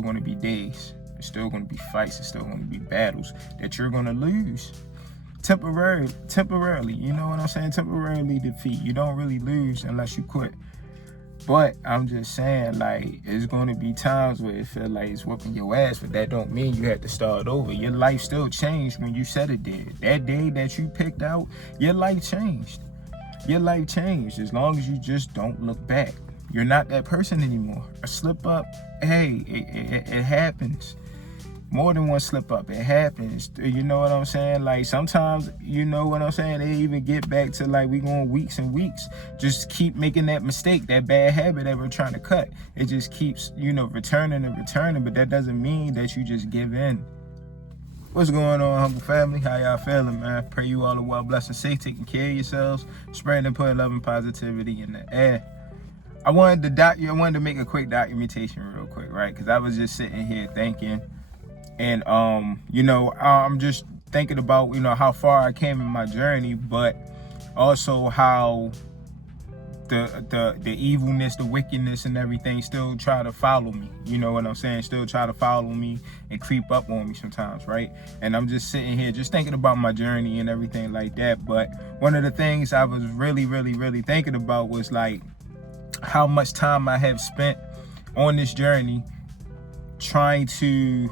going to be days. It's still going to be fights. It's still going to be battles that you're going to lose temporarily. You know what I'm saying? Temporarily defeat. You don't really lose unless you quit. But I'm just saying, like, it's going to be times where it feels like it's whooping your ass, but that don't mean you have to start over. Your life still changed when you said it did. That day that you picked out, your life changed. Your life changed as long as you just don't look back. You're not that person anymore. A slip up, hey, it happens. More than one slip up, it happens. You know what I'm saying? Like, sometimes, you know what I'm saying, they even get back to, like, we going weeks and weeks. Just keep making that mistake, that bad habit that we're trying to cut. It just keeps, returning and returning, but that doesn't mean that you just give in. What's going on, humble family? How y'all feeling, man? Pray you all are well, blessed and safe, taking care of yourselves, spreading and putting love and positivity in the air. I wanted to make a quick documentation real quick, right? Because I was just sitting here thinking, and I'm just thinking about, how far I came in my journey, but also how the evilness, the wickedness and everything still try to follow me. You know what I'm saying? Still try to follow me and creep up on me sometimes, right? And I'm just sitting here just thinking about my journey and everything like that. But one of the things I was really, really, really thinking about was, like, how much time I have spent on this journey trying to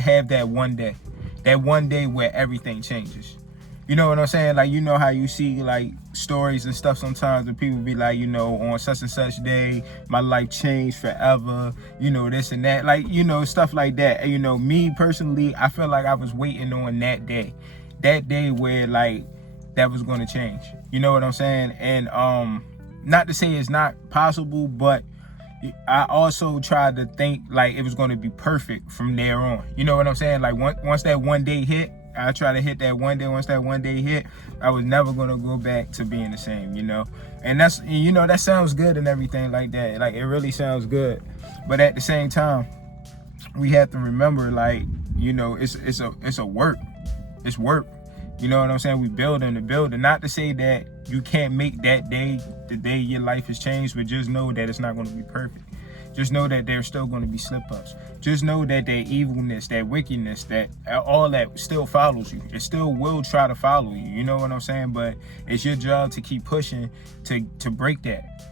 have that one day where everything changes. You know what I'm saying? Like, how you see, like, stories and stuff sometimes, and people be like, on such and such day, my life changed forever, this and that, like, stuff like that. Me personally, I feel like I was waiting on that day where, like, that was going to change. You know what I'm saying? And not to say it's not possible, but I also tried to think like it was going to be perfect from there on. You know what I'm saying? Like, once that one day hit, I try to hit that one day. Once that one day hit, I was never going to go back to being the same, And that's, that sounds good and everything like that. Like, it really sounds good. But at the same time, we have to remember, like, it's a work. It's work. You know what I'm saying? We building the building. Not to say that you can't make that day the day your life has changed, but just know that it's not going to be perfect. Just know that there's still going to be slip-ups. Just know that that evilness, that wickedness, that all that still follows you. It still will try to follow you. You know what I'm saying? But it's your job to keep pushing to break that.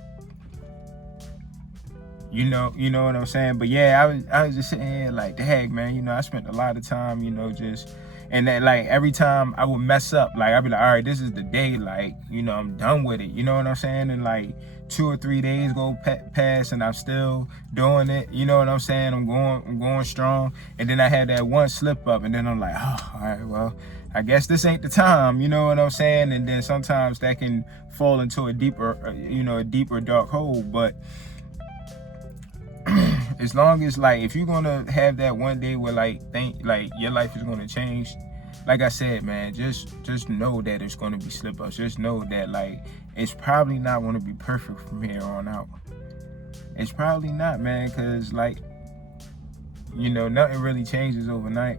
You know what I'm saying? But yeah, I was just sitting here like, dang, man, I spent a lot of time, just. And that, like, every time I would mess up, like, I'd be like, all right, this is the day, like, I'm done with it. You know what I'm saying? And, like, 2 or 3 days go past and I'm still doing it. You know what I'm saying? I'm going strong. And then I had that one slip up, and then I'm like, oh, all right, well, I guess this ain't the time. You know what I'm saying? And then sometimes that can fall into a deeper dark hole. But as long as, like, if you're gonna have that one day where, like, your life is gonna change, like I said, man, just know that it's gonna be slip-ups. Just know that, like, it's probably not gonna be perfect from here on out. It's probably not, man, because, like, nothing really changes overnight.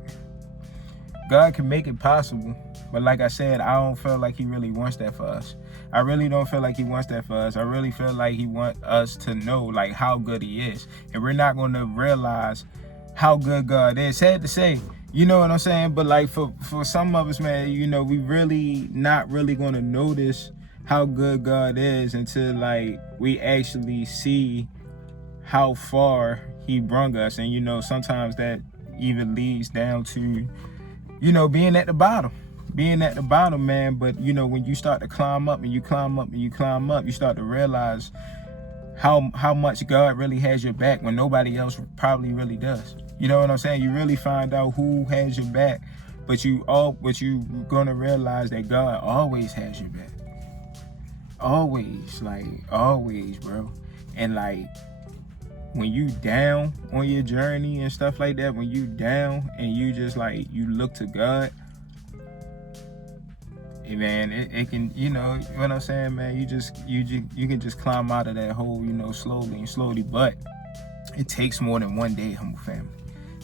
God can make it possible, but like I said, I don't feel like he really wants that for us. I really don't feel like he wants that for us. I really feel like he wants us to know, like, how good he is. And we're not going to realize how good God is. Sad to say, you know what I'm saying? But, like, for some of us, man, we really not really going to notice how good God is until, like, we actually see how far he brung us. And, sometimes that even leads down to, being at the bottom. Being at the bottom, man. But when you start to climb up and you climb up and you climb up, you start to realize how much God really has your back when nobody else probably really does. You know what I'm saying? You really find out who has your back, but you gonna realize that God always has your back. Always, like, always, bro. And, like, when you down on your journey and stuff like that, when you down and you just, like, you look to God, man, it can, what I'm saying, man, you can just climb out of that hole, slowly, but it takes more than one day, humble family.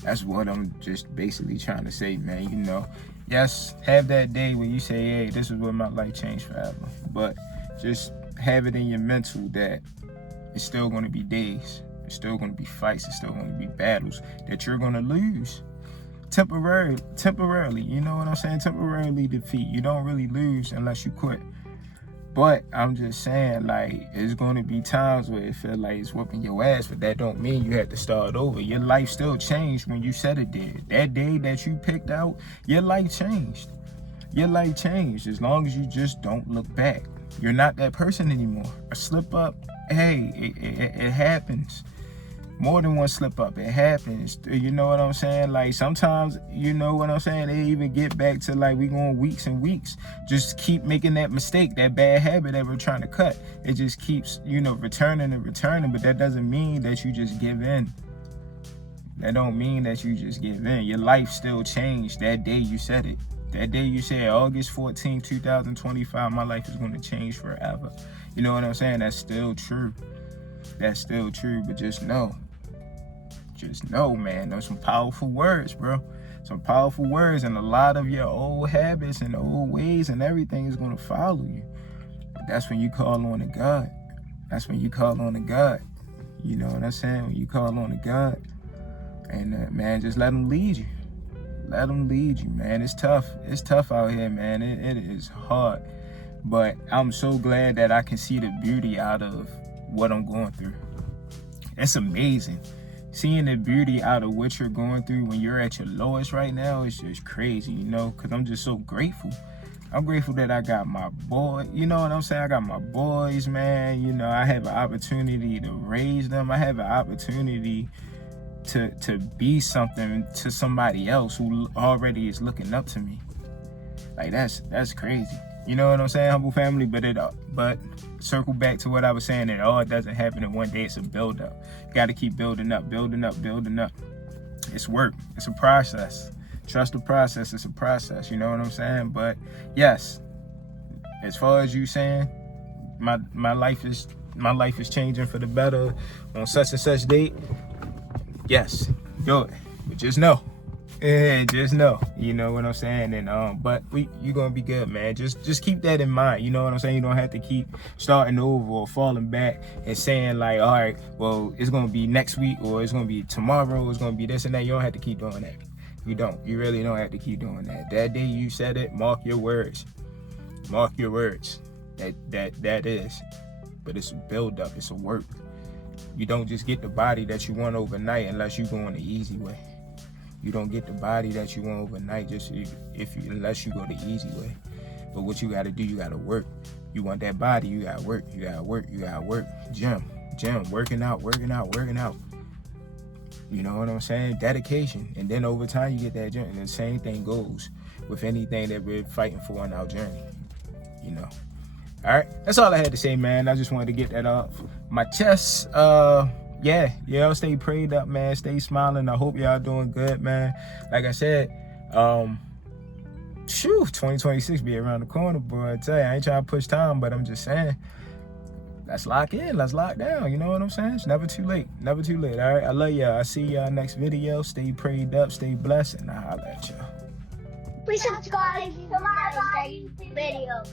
That's what I'm just basically trying to say, man. Yes, have that day when you say, hey, this is where my life changed forever, but just have it in your mental that it's still going to be days. It's still going to be fights. It's still going to be battles that you're going to lose. Temporarily, you know what I'm saying? Temporarily defeat. You don't really lose unless you quit. But I'm just saying, like, it's going to be times where it feels like it's whooping your ass, but that don't mean you have to start over. Your life still changed when you said it did. That day that you picked out, your life changed. Your life changed as long as you just don't look back. You're not that person anymore. A slip up, hey, it happens. More than one slip up, it happens. You know what I'm saying? Like, sometimes, you know what I'm saying, they even get back to, like, we going weeks and weeks. Just keep making that mistake, that bad habit that we're trying to cut. It just keeps, you know, returning and returning, but that doesn't mean that you just give in. That don't mean that you just give in. Your life still changed that day you said it. That day you said, August 14, 2025, my life is going to change forever. You know what I'm saying? That's still true. That's still true, but just know, man, those some powerful words, bro. Some powerful words, and a lot of your old habits and old ways and everything is going to follow you. But that's when you call on to God. That's when you call on to God. You know what I'm saying? When you call on to God, and man, just let him lead you. Let him lead you, man. It's tough. It's tough out here, man. It is hard. But I'm so glad that I can see the beauty out of what I'm going through. It's amazing. Seeing the beauty out of what you're going through when you're at your lowest right now is just crazy, you know, because I'm just so grateful. I'm grateful that I got my boy, you know what I'm saying? I got my boys, man. You know, I have an opportunity to raise them. I have an opportunity to be something to somebody else who already is looking up to me. Like, that's crazy. You know what I'm saying, humble family? But circle back to what I was saying, it all doesn't happen in one day. It's a build up. You got to keep building up. It's work. It's a process. Trust the process. It's a process. You know what I'm saying? But yes, as far as you saying, my life is changing for the better on such and such date. Yes, do it. But just know. Yeah, just know, you know what I'm saying, and but you're gonna be good, man. Just keep that in mind. You know what I'm saying. You don't have to keep starting over or falling back and saying like, all right, well, it's gonna be next week or it's gonna be tomorrow. Or it's gonna be this and that. You don't have to keep doing that. You don't. You really don't have to keep doing that. That day you said it. Mark your words. Mark your words. That is. But it's a build up. It's a work. You don't just get the body that you want overnight unless you go on the easy way. You don't get the body that you want overnight unless you go the easy way. But what you got to do, you got to work. You want that body, you got to work. You got to work. You got to work. Gym, working out. You know what I'm saying? Dedication. And then over time, you get that gym. And the same thing goes with anything that we're fighting for on our journey. You know? All right? That's all I had to say, man. I just wanted to get that off my chest. Yeah, y'all stay prayed up, man. Stay smiling. I hope y'all doing good, man. Like I said, 2026 be around the corner, boy. I tell you, I ain't trying to push time, but I'm just saying, let's lock in. Let's lock down. You know what I'm saying? It's never too late. Never too late. All right, I love y'all. I see y'all next video. Stay prayed up, stay blessed, and I'll holler at y'all. Please subscribe to my video.